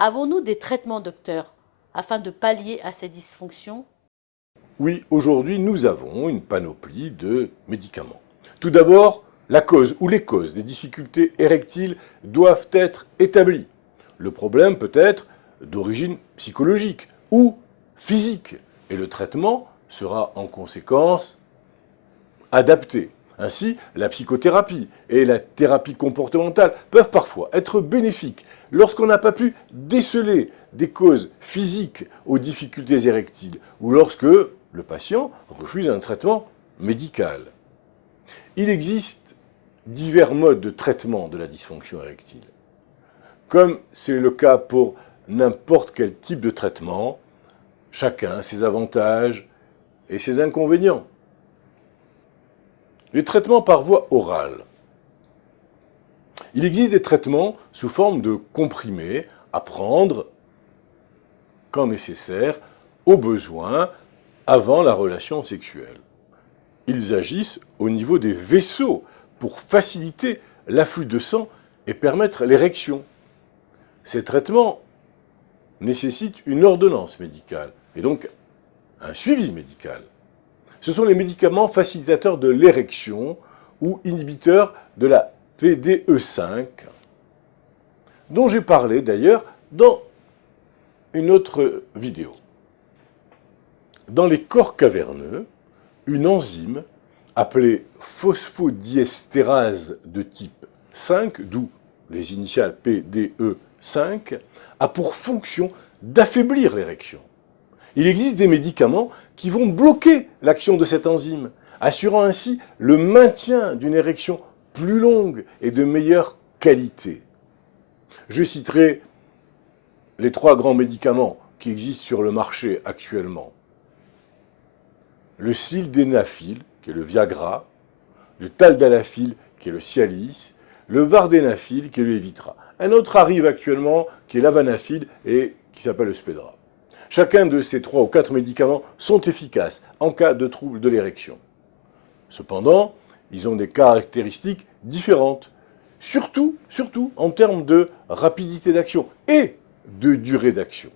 Avons-nous des traitements, docteur, afin de pallier à ces dysfonctions? Oui, aujourd'hui, nous avons une panoplie de médicaments. Tout d'abord, la cause ou les causes des difficultés érectiles doivent être établies. Le problème peut être d'origine psychologique ou physique, et le traitement sera en conséquence adapté. Ainsi, la psychothérapie et la thérapie comportementale peuvent parfois être bénéfiques lorsqu'on n'a pas pu déceler des causes physiques aux difficultés érectiles ou lorsque le patient refuse un traitement médical. Il existe divers modes de traitement de la dysfonction érectile. Comme c'est le cas pour n'importe quel type de traitement, chacun a ses avantages et ses inconvénients. Les traitements par voie orale. Il existe des traitements sous forme de comprimés à prendre quand nécessaire, au besoin, avant la relation sexuelle. Ils agissent au niveau des vaisseaux pour faciliter l'afflux de sang et permettre l'érection. Ces traitements nécessitent une ordonnance médicale et donc un suivi médical. Ce sont les médicaments facilitateurs de l'érection ou inhibiteurs de la PDE5, dont j'ai parlé d'ailleurs dans une autre vidéo. Dans les corps caverneux, une enzyme appelée phosphodiesterase de type 5, d'où les initiales PDE5, a pour fonction d'affaiblir l'érection. Il existe des médicaments qui vont bloquer l'action de cette enzyme, assurant ainsi le maintien d'une érection plus longue et de meilleure qualité. Je citerai les 3 grands médicaments qui existent sur le marché actuellement. Le sildenafil, qui est le Viagra, le taldalafil, qui est le Cialis, le vardenafil, qui est le Levitra. Un autre arrive actuellement, qui est l'avanafil et qui s'appelle le Spedra. Chacun de ces 3 ou 4 médicaments sont efficaces en cas de trouble de l'érection. Cependant, ils ont des caractéristiques différentes, surtout en termes de rapidité d'action et de durée d'action.